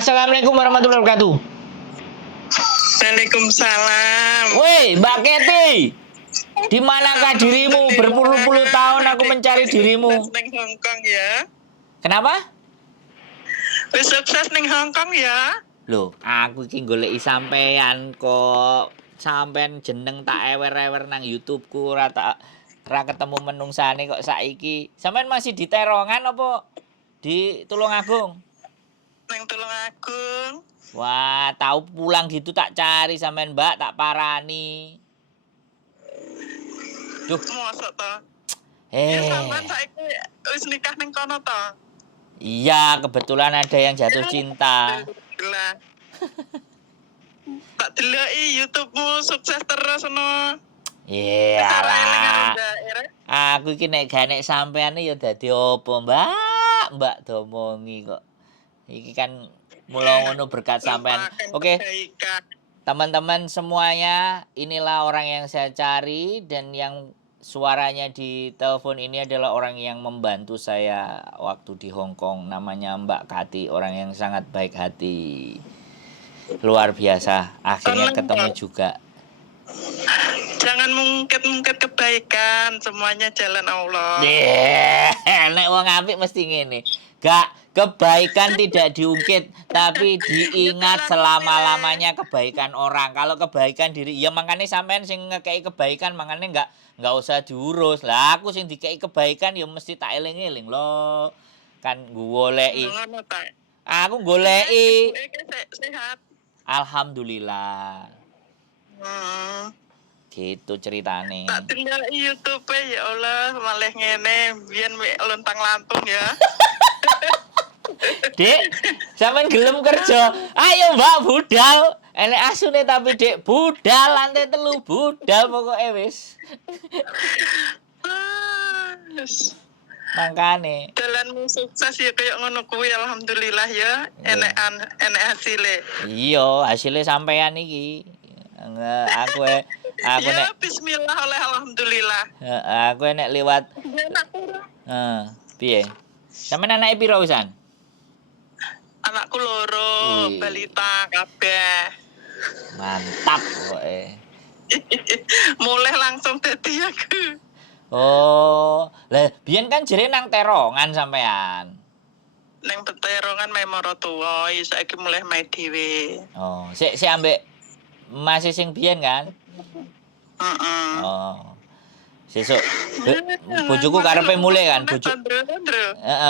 Assalamualaikum warahmatullahi wabarakatuh. Waalaikumsalam. Woi, Mbak Kety, di manakah dirimu? Berpuluh-puluh tahun aku mencari dirimu. Sukses ning Hongkong ya. Kenapa? Wis sukses ning Hongkong ya. Loh, aku iki goleki sampean kok. Sampean jeneng tak ewer-ewer nang YouTube-ku ora ketemu menungsane kok saiki. Sampean masih di Terongan apa di Tulungagung? Ning Tulungagung. Wah, tahu pulang gitu tak cari sampean Mbak, tak parani. Duh, Mosok to. Ya sampean eh. saiki wis nikah ning kono to. Iya, kebetulan ada yang jatuh cinta. Alhamdulillah. Tak deloki YouTube-mu sukses terus no. Iya lah. Daerah. Aku iki nek gak nek sampean ya dadi opo, Mbak? Mbak domongi kok. Iki kan mula ngono berkat sampean. Oke. Teman-teman semuanya, inilah orang yang saya cari dan yang suaranya di telepon ini adalah orang yang membantu saya waktu di Hong Kong. Namanya Mbak Kety, orang yang sangat baik hati. Luar biasa, akhirnya ketemu juga. Jangan mungkit-mungkit kebaikan, semuanya jalan Allah. Nek wong apik mesti ngene. Gak, kebaikan tidak diungkit, tapi diingat selama-lamanya kebaikan orang. Kalau kebaikan diri, ya makanya sampean sing ngekei kebaikan, makanya nggak usah diurus. Lah aku sing dikei kebaikan ya mesti tak eling-eling loh. Kan goleki. Aku goleki. Sehat. Alhamdulillah. Gitu ceritane. Tak tinggal YouTube ya Allah, malah ngene, biyen lontang lantung ya. Dek, sampean gelem kerja. Ayo Mbak budal. Enek asune tapi Dek budal lantai 3 budal pokoke wis. Mangkane. Jalanmu sukses ya kayak ngono kuwi alhamdulillah ya. Enek hasile. Iya, hasilnya sampean iki. Aku ya, nek bismillah oleh alhamdulillah. Aku nek liwat. Piye? Sampean anake piro wisan? Anakku loro, balita kabeh. Mantap pokoke. Mulai langsung dadi aku. Oh, lah biyen kan jere nang Terongan sampean. Nang Terongan main marotua, saiki mulai main dhewe. Oh, sik ambek masih sing biyen kan? Oh. Sesuk bojoku karepe mulai kan,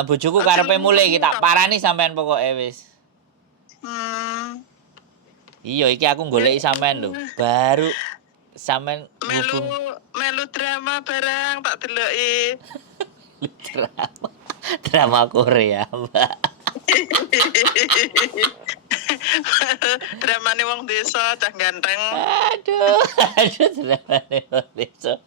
bojoku karepe mulai iki tak parani sampean pokoke wis. Iya, iki aku goleki sampean lho. Baru sampean melu drama barang tak deloki. Drama Korea, Mbak. Dramane wong desa cah ganteng. Aduh, dramane wong desa.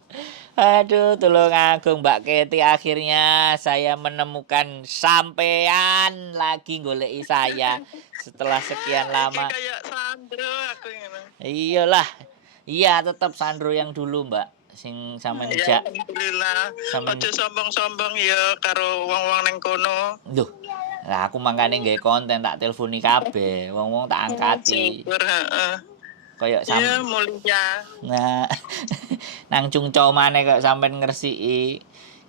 Aduh, Tulungagung Mbak Kety, akhirnya saya menemukan sampean lagi goleki saya setelah sekian lama. Kayak Sandro aku ngono. Iyalah. Iya, tetap Sandro yang dulu, Mbak. Sing sampean ya, alhamdulillah. Aja sombong-sombong ya karo wong-wong ning kono. Duh. Lah aku mangkane nggawe konten tak telponi kabeh, wong-wong tak angkati. Kayak ya mulia. Nah, nang cungco maneh kok sampean ngresiki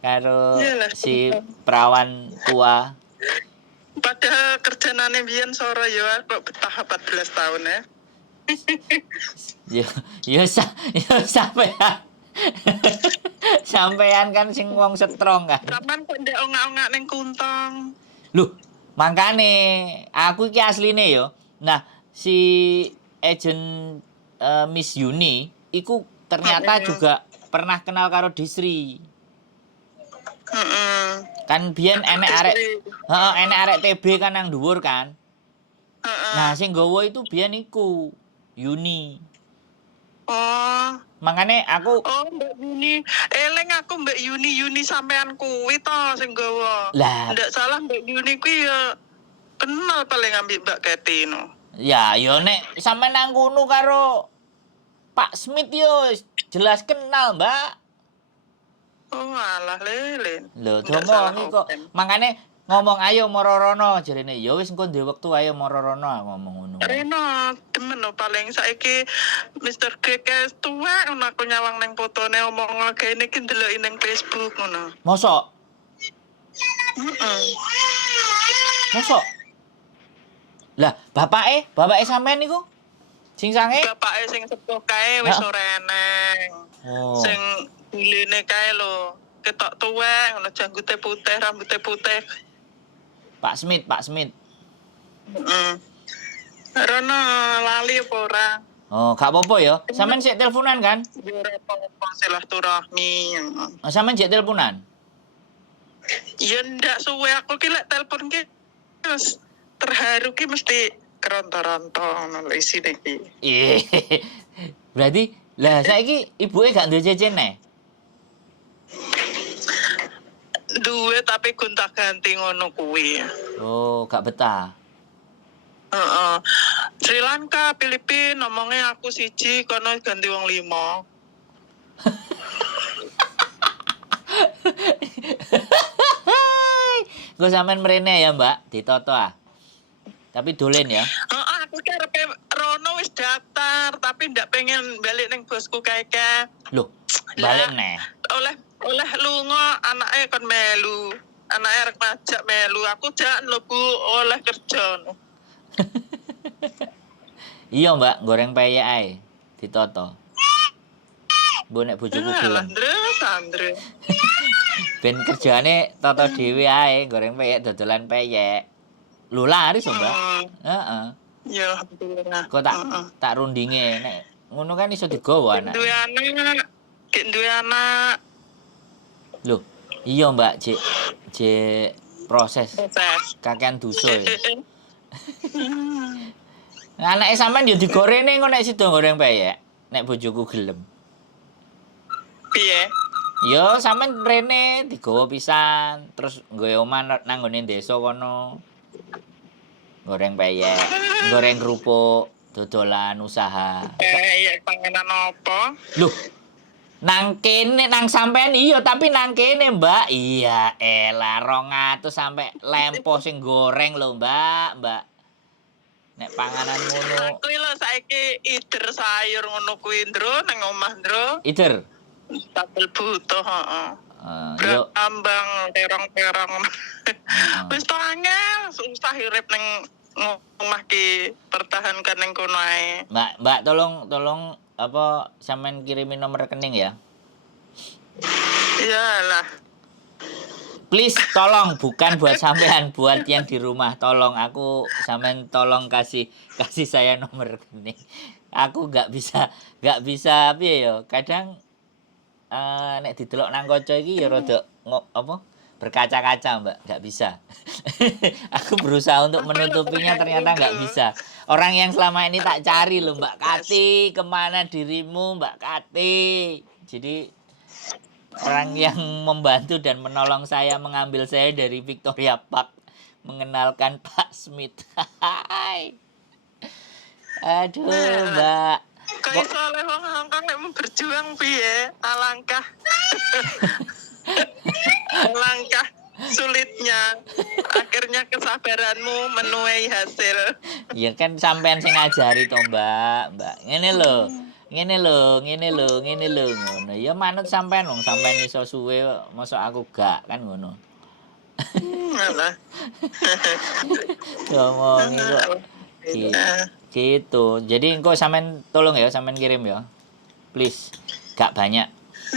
karo si perawan tua. Padahal kerjanane biyen soro ya kok betah 14 tahun ya. Yo sampean. Sampean kan sing wong strong kan. Sampean kok ndek ongak-ongak ning Kuntong. Loh, mangkane aku iki asline yo. Nah, si agent Miss Yuni iku ternyata juga pernah kenal karo Disri. Kan biyen enek arek TB kan nang dhuwur kan. Nah, sing nggawa itu biyen iku Yuni. Oh, makane aku Mbak Yuni. Eling aku Mbak Yuni sampean kuwi to sing nggawa. Ndak salah Mbak Yuni kuwi ya kenal paling ambek Mbak Kety no. Ya, yo nek sampean nang kono karo Pak Smith yo jelas kenal, Mbak. Oh, alah lele. Lho, domongi kok. Makane ngomong ayo moro rono jarene. Ya wis engko duwe wektu ayo moro rono ngomong ngono. Reno, temen lo paling saiki Mr. Gekes tua ngono aku nyawang neng fotone omong ngene iki ndeloki ning Facebook ngono. Mosok? Heeh. Mosok? Lah, bapake sampean niku sing sange? Bapake sing sepuh kae wis ora eneng. Oh. Sing buline kae lho, ketok tuwek ngono janggute putih, rambutnya putih. Pak Smith. Heeh. Rono lali apa ora? Oh, gak apa-apa ya. Sampean sik teleponan kan? Ya ora apa-apa silaturahmi. Oh, sampean sik teleponan? Ya ndak suwe aku ki lek telepon ki terus terharu ki mesti keronto-ronto ngono lho isine ki. Berarti lah saiki ibuke gak duwe cecene? Duwe tapi gonta-ganti ngono kuwi. Oh, gak betah. Heeh. Sri Lanka, Filipina, ngomongnya aku siji kono ganti wong 5. Gue sampean mrene ya, Mbak, ditoto ah. Tapi dolen ya. Heeh, aku karepe Rono wis daftar, tapi ndak pengen balik ning bosku kae-kae. Loh, balik neh. Oleh lunga anake kon melu. Anake arep ngajak melu, aku jak lho Bu, oleh kerja. Iya, Mbak, goreng peyek ae ditoto. Bu nek bojoku gelem. Sandre. Ben kerjane toto dhewe ae, goreng peyek dodolan peyek. Lho laris, Mbak. Heeh. Ya alhamdulillah. Kok tak rundinge nek ngono kan iso digawa anak. Duwe anak. Loh, iya Mbak, Cek proses. Kakean dosa ya. Anake sampean yo digorene engko nek sida goreng peyek, nek bojoku gelem. Piye? Yo sampean rene digawa pisan, terus nggawe omah nang ngene desa kono. Goreng peyek, goreng kerupuk, dodolan usaha. Peyek panganan apa? Loh, nang kene nang sampean iya tapi nang kene Mbak. Iya elah 200 sampai lempo sing goreng lho Mbak. Nek panganan ngono. Aku lho saiki ider sayur ngono kuwi ndro nang omah ndro. Ider. Tabel butuh, heeh. Yo ambang terong-terong. Wis angel, susah urip ning omah ki pertahankan ning kono ae. Mbak tolong apa sampean kirimin nomor rekening ya. Iyalah. Please tolong bukan buat sampean, buat yang di rumah. Tolong aku sampean tolong kasih saya nomor rekening. Aku gak bisa piye ya. Kadang nek didelok nang kaca iki ya rada apa berkaca-kaca, Mbak. Gak bisa. Aku berusaha untuk menutupinya ternyata gak bisa. Orang yang selama ini tak cari loh, Mbak Kati, kemana dirimu, Mbak Kati. Jadi orang yang membantu dan menolong saya mengambil saya dari Victoria Park, mengenalkan Pak Smith. Aduh, Mbak. Kok iso oleh wong Hongkong nek berjuang piye? Alangkah sulitnya. Akhirnya kesabaranmu menuai hasil. Ya kan sampean sing ngajari to, Mbak. Ngene lho ngono. Ya manut sampean wong sampean iso suwe mosok aku gak kan ngono. Alah. Ngomong kok. Gitu. Jadi engko sampean tolong ya, sampean kirim ya. Please. Gak banyak.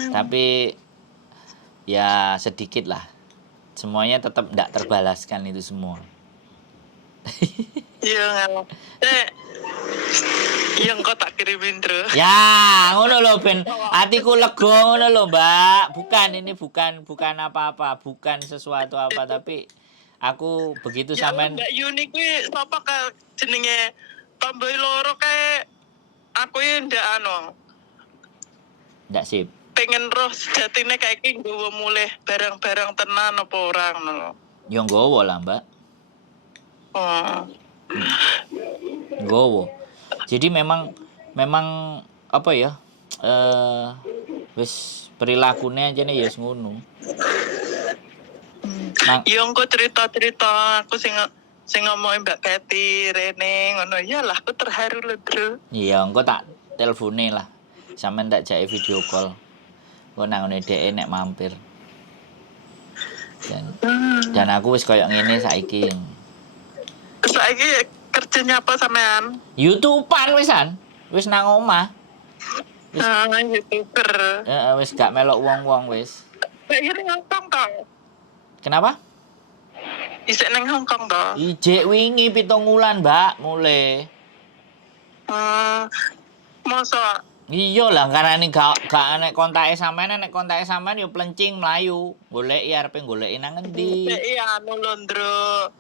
Tapi ya sedikit lah. Semuanya tetap ndak terbalaskan itu semua. Iya ngono. Yang kok tak kirimin terus. Ya, ngono lho ben atiku lega ngono lho, Mbak. Ini bukan apa-apa, bukan sesuatu apa tapi aku begitu ya, sampean Mbak Yuni kuwi sapa ka jenenge tomboy loro kae aku ndak ndak sip. Pengen roh sejatine kae iki nggawa mulih barang-barang tenan apa ora ngono. Ya nggawa lah, Mbak. Oh. Nggawa. Jadi memang apa ya? Wis perilakunya aja nih ya ngono. Ya engko cerita-cerita aku sing ngomongin Mbak Kety, Rene ngono. Iyalah aku terharu lho, Bro. Iya, engko tak telpone lah. Sampeyan tak jake video call. Engko nang ngene dhek nek mampir. Dan aku wis koyo ngene saiki. Saiki kerjanya apa sampean? YouTubean wisan. Wis nang omah. YouTuber. Wis gak melok wong-wong wis. Kayak ning Hongkong to. Kenapa? Isik ning Hongkong to. Ijek wingi 7 wulan, Mbak, mulai. Masa Iya lah, karena ini gak nek kontake sampean, nek kontake sampean yo plencing mlayu. Goleki arepe goleki nang endi. Iya anu Londro.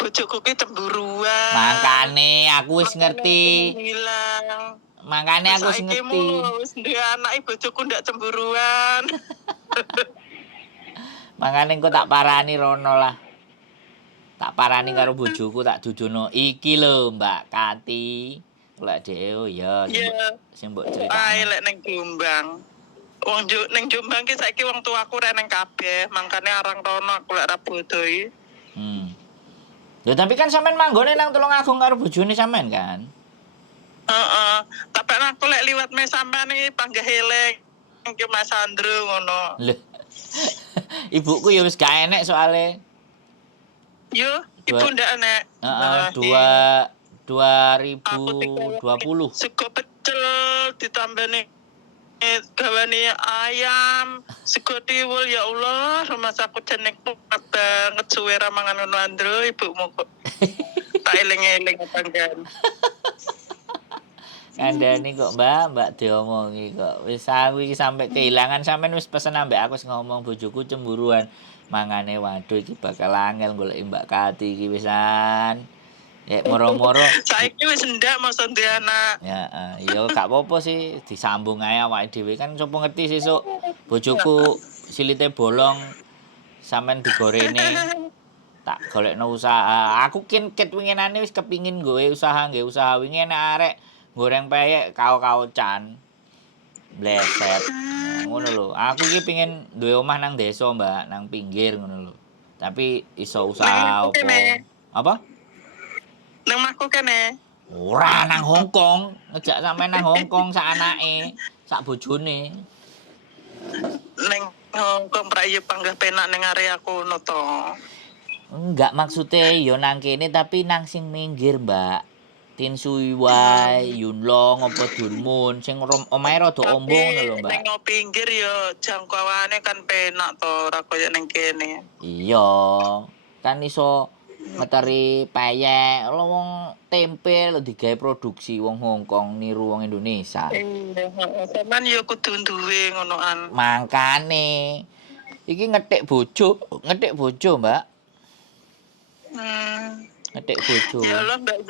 Bojoku ki cemburuan. Makane aku wis ngerti. Makane aku wis ngerti. Wis duwe anake bojoku ndak cemburuan. Makane engko tak parani rono lah. Tak parani karo bojoku tak dudono. Iki lho Mbak Kety. Lek dhewe ya sing mbok critakno. Ae lek ning Jombang. Wong ning Jombang ki saiki wong tuaku rek ning kabeh, mangkane arang rono aku lek ra bodoi. Lho tapi kan sampean manggone nang Tulungagung karo bojone sampean kan? Heeh. Tapi aku lek liwat me sampean iki panggah eling ki Mas Andro ngono. Lho. Ibuku ya wis gak enek soalé. Yo, ibu ndak enek. Heeh, 2020. Sego pecel ditambani gawani ayam, sego tiwul ya Allah, rumah aku jenek banget suwe ra mangan ngono Andro ibumu kok. Tak eling-eling panggan. Kandhani kok Mbak diomongi kok. Wis aku iki sampe kehilangan sampean wis pesen ambek aku wis ngomong bojoku cemburuan. Mangane waduh iki bakal angel golek Mbak Kety iki wisan. Ya moro-moro saiki wis ndak masa duwe anak. Ya, yo gak apa-apa sih disambung ae awake dhewe kan sapa ngerti sesuk bojoku silite bolong sampean digorene tak golekno usaha. Aku ket winginane wis kepingin nggawe usaha wingi enek arek goreng peyek kao-kaocan. Bleset. Nah, ngono lho. Aku iki pengin duwe omah nang desa, Mbak, nang pinggir ngono lho. Tapi iso usaha apa? Apa? Nang mahku kene. Ora nang Hongkong, ngejak sampe nang Hongkong sak anake, sak bojone. Neng Hongkong prayo panggah penak ning area kono to. Enggak maksude yo nang kene tapi nang sing minggir, Mbak. Tin Sui Wai, Yun Long, apa Dunmun sing omahe rada ombong ngono lho, Mbak. Ning pinggir yo jangkauane kan penak to, ora koyo ning kene. Iya. Kan iso ngeteri peyek, lho wong tempe lho digawe produksi wong Hongkong niru wong Indonesia. Iya, sampean yo kudu duwe ngonoan. Mangkane iki ngethik bojo, Mbak. Ngethik bojo. Ya Allah Mbak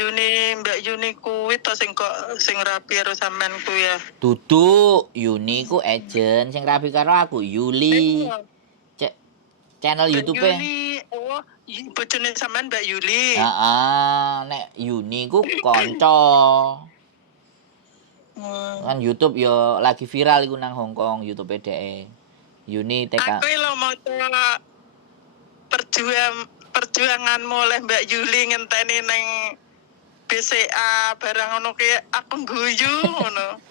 Yuni kuwi to sing rapi karo sampean ku ya. Dudu, Yuni ku agent sing rapi karo aku, Yuli. Channel YouTube-e. Yuli, oh, bojone sampean Mbak Yuli. Heeh, nek Yuni ku kanca. Kan YouTube yo lagi viral iku nang Hongkong, YouTube-e dhek. Yuni TK. Aku lho mau perjuanganmu oleh Mbak Yuli ngenteni ning BCA barang ngono ki aku guyu ngono.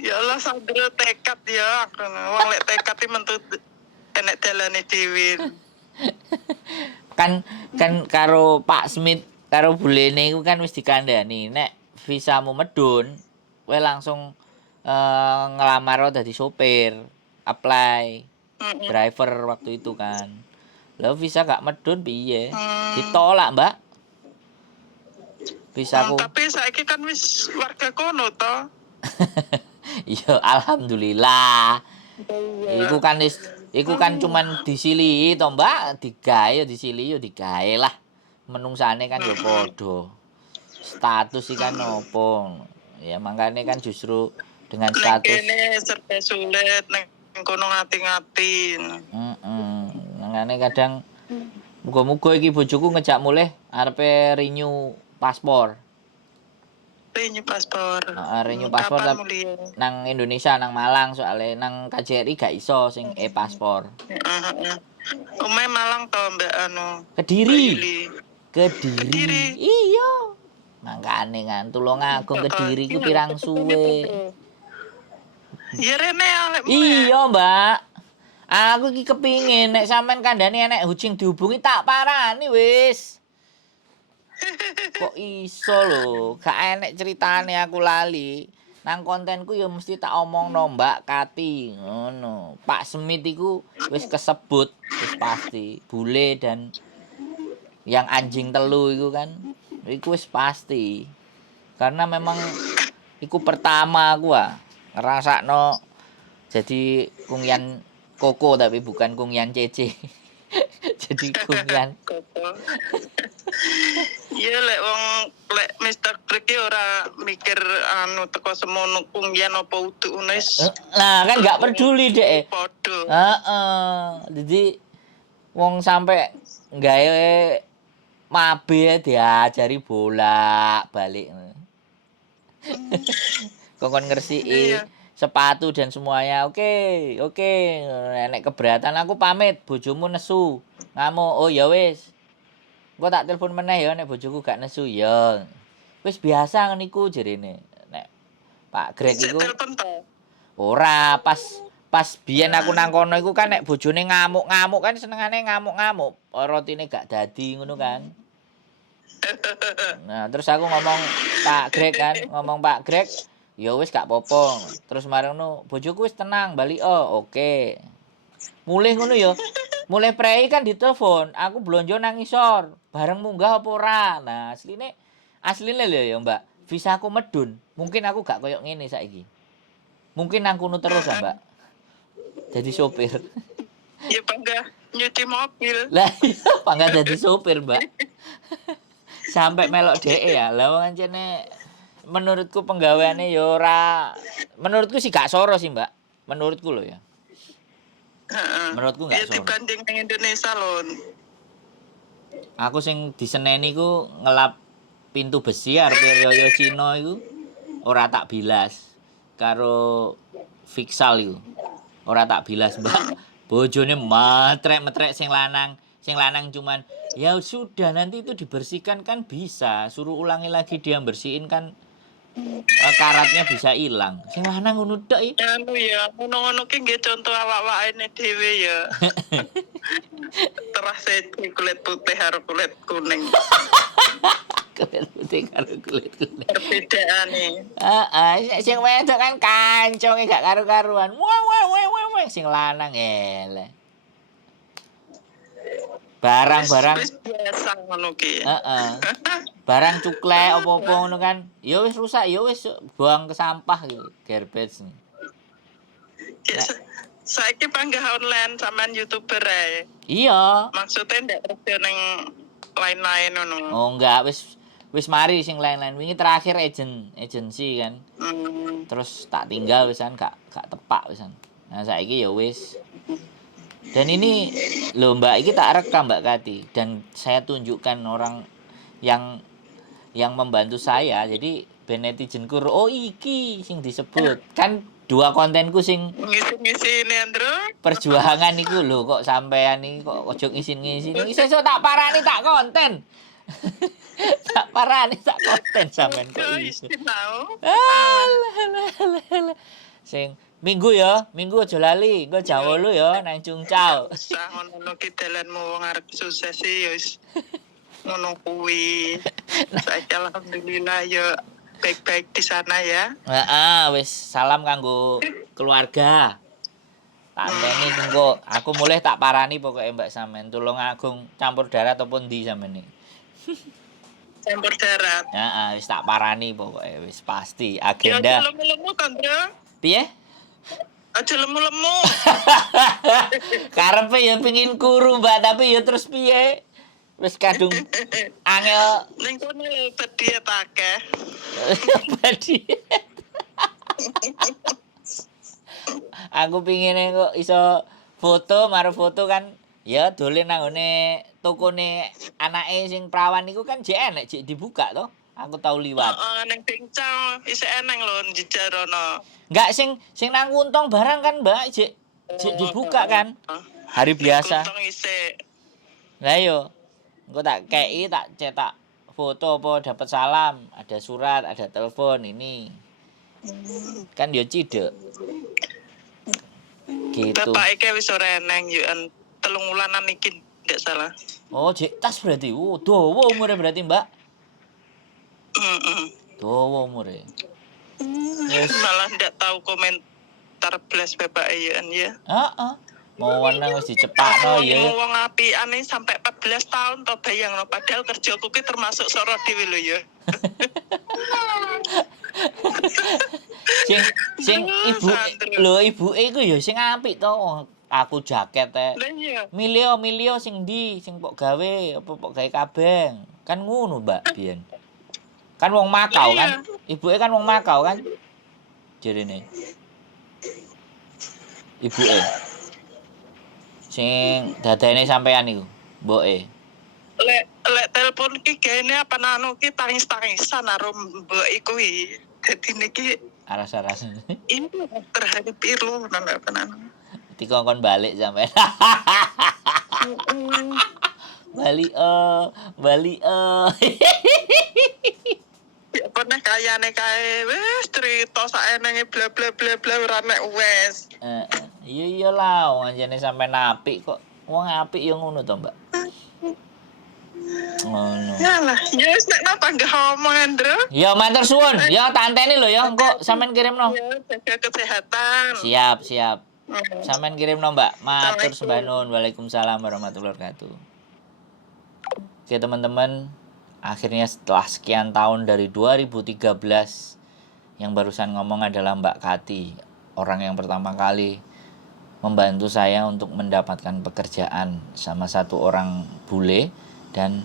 Ya Allah Sandro tekad ya aku. Wong lek tekad iki mentu enek dalane dhewe. Kan karo Pak Smith karo bulene iku kan wis dikandani nek visamu medun kowe langsung ngelamar dadi sopir, apply driver waktu itu kan. Lah visa gak medun piye? Ditolak, Mbak. Visaku. Tapi saiki kan wis warga kono to. Iya, alhamdulillah. Iku kan cuman disilihi to, Mbak, digawe disilihi yo digawe lah. Menungsane kan yo padha. Status iki kan opo? Ya makane kan justru dengan status ini serba sulit ning kono ngati-ngati. Makane kadang muga-muga iki bojoku ngejak mulih arepe renew paspor. Renew paspor. Renew paspor nang Indonesia nang Malang soalnya nang KJRI gak iso sing e-paspor. Omahe Malang to Mbak Kediri. Yuli. Kediri. Iya. Mangkane kan Tulungagung Kediri ku pirang suwe. Ya rene oleh Iya, Mbak. Aku iki kepingin nek sampean kandhane enek Hucing dihubungi tak parani wis. Kok iso lho, gak enek ceritane aku lali. Nang kontenku ya mesti tak omongno Mbak Kati ngono. Pak Semit iku wis kesebut, wis pasti. Bule dan yang anjing telu iku kan. Iku wis pasti. Karena memang iku pertama aku ngrasakno jadi kungyan Koko tapi bukan kungyan Cece. Jadi kungyan iya lek wong lek Mr. Greg ora mikir teko semono kungyan apa uduk unis. Nah, kan gak peduli dek. Padha. Heeh. Jadi wong sampai gawe mabe diajari bolak-balik. Kokon ngresiki sepatu dan semuanya. Oke. Nek keberatan aku pamit, bojomu nesu. Ngamuk. Oh ya wis. Engko tak telepon meneh ya nek bojoku gak nesu ya. Wis biasa ngono iku jerene. Nek Pak Greg iku ora pas biyen aku nang kono iku kan nek bojone ngamuk-ngamuk kan senengane ngamuk-ngamuk. Rotine gak dadi ngono kan. Nah, terus aku ngomong Pak Greg, ya wis gak apa-apa. Terus marang ngono, bojoku wis tenang, bali oke. Mulih ngono ya. Mulih prei kan ditelepon, aku blonjo nang ngisor. Bareng munggah apa ora? Nah, asline lho ya, Mbak. Visaku medun. Mungkin aku gak koyo ngene saiki. Mungkin nang kono terus Mbak. Jadi sopir. Ya bangga nyuci mobil. Lah iya, bangga jadi sopir, Mbak. Sampai melok DE ya. Lah wong ancene menurutku penggaweane ya ora menurutku sih gak soro sih, Mbak. Menurutku loh ya. Menurutku gak soro. Ya dibanding nang Indonesia lho. Aku sing diseneni ku ngelap pintu besi arepe Ryoyo Cina iku ora tak bilas karo Fixal iku. Ora tak bilas, Mbak. Bojone matrek-metrek sing lanang cuman ya sudah nanti itu dibersihkan kan bisa. Suruh ulangi lagi dia bersihin kan karatnya bisa hilang. Sing lanang ngono tok iki. Anu ya, ngono-ngono ki nggih contoh awak-awakane dhewe ya. Terus kulit putih karo kulit kuning. Kulit putih karo kulit kuning. Perbedaane. Sing wedok kan kanconge gak karu-karuan. Wah sing lanang ele. Barang-barang biasa ngono ki. Barang cuklek apa-apa ngono kan. Ya wis rusak, ya wis buang ke sampah gitu, garbage. Saiki panggah online sampean YouTuber ae. Iya. Maksudnya ndak kerja ning lain-lain ngono. Oh enggak, wis mari sing lain-lain. Wingi terakhir agency kan. Terus tak tinggal wisan gak tepak wisan. Nah saiki ya wis. Dan ini loh Mbak, iki tak rekam Mbak Kati dan saya tunjukkan orang yang membantu saya. Jadi ben netizenku oh iki sing disebut. Kan dua kontenku sing ngisi ini Andro. Perjuangan iku lho kok sampean iki kok ojo ngisi-ngisi. Sesuk tak parani tak konten. Tak parani tak konten sampean kok iso. Alah. Sing Minggu aja lali, engko jam 8 ya nang Cungcau. Sah ngono ki dalanmu wong arep sukses ya wis. Ngono kuwi. Saiki alhamdulillah ya baik-baik di sana ya. Wis salam kanggo keluarga. Tak anteni engko aku mulih tak parani pokoke Mbak sampean Tulungagung campur darat ataupun ndi sampean iki. Campur darat. Wis tak parani pokoke wis pasti agenda. Ya lemu-lemu kan, Bro. Piye? Aja lemu-lemu. Karepe ya pengin kuru Mbak, tapi ya terus piye? Wis kadung angel ning kono diet akeh. Diet. Aku pingine kok iso foto kan ya dolen nang ngene tokone anake sing prawan iku kan jek enek jek dibuka to. Aku tau liwat. Ning Bengcang isih eneng lho jejarono. Enggak sing nang Kuntong barang kan Mbak jek dibuka kan. hari biasa. Untung isik. Lah yo, engko tak kei, tak cetak foto apa dapat salam, ada surat, ada telepon ini. Kan yo cidek. Gitu. Bapak iki wis ora eneng yo 3 wulanan iki ndak salah. Oh, jek tas berarti. Oh, dawa umure berarti, Mbak. Heeh. Dawa umure. Yes. Malah ndak tahu komentar blas bapak ya. Heeh. Mau wenang wis dicepakno ya. Wong apian iki sampai 14 tahun to bayangno padahal kerjaku ki termasuk soro dhewe lho ya. sing ibu lho ibuke iku ya sing apik to. Aku jaket Lah iya. milio sing ndi sing pok gawe apa pok gawe kabeng. Kan ngono, Mbak, biyen. Kan wong Makau kan. Ibuke kan wong Makau kan. Jerene. Ibuke. Sing dadane sampean iku, mboke. Lek telepon ki kene apa nanu ki tangis-tangisan karo mbok iku iki. Dadi niki Aras-aras. ini terhadap pirlo nang apa nanu. Dikongkon balik sampean. Bali. Ya pernah kayane kae wis cerita sak enenge bla bla bla bla ora nek wes. Iya lah, wong anjene sampean apik kok. Wong apik ya ngono to, Mbak. Ngono. Yalah, ya wis nek napa enggak omong Andro. Ya matur suwun. Ya tak anteni lho ya, engko sampean kirimno. Ya, jaga kesehatan. Siap. Sampean kirimno, Mbak. Matur sembah nuwun. Waalaikumsalam warahmatullahi wabarakatuh. Oke, teman-teman. Akhirnya setelah sekian tahun dari 2013 yang barusan ngomong adalah Mbak Kati, orang yang pertama kali membantu saya untuk mendapatkan pekerjaan sama satu orang bule dan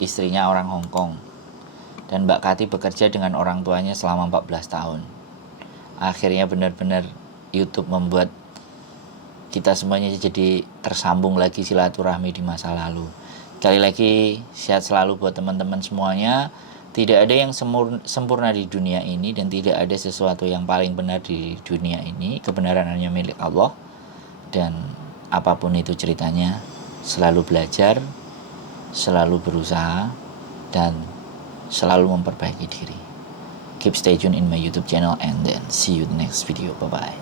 istrinya orang Hong Kong. Dan Mbak Kati bekerja dengan orang tuanya selama 14 tahun. Akhirnya benar-benar YouTube membuat kita semuanya jadi tersambung lagi silaturahmi di masa lalu. Sekali lagi, sehat selalu buat teman-teman semuanya. Tidak ada yang sempurna di dunia ini dan tidak ada sesuatu yang paling benar di dunia ini. Kebenaran hanya milik Allah. Dan apapun itu ceritanya, selalu belajar, selalu berusaha, dan selalu memperbaiki diri. Keep stay tune in my YouTube channel and then see you in the next video. Bye-bye.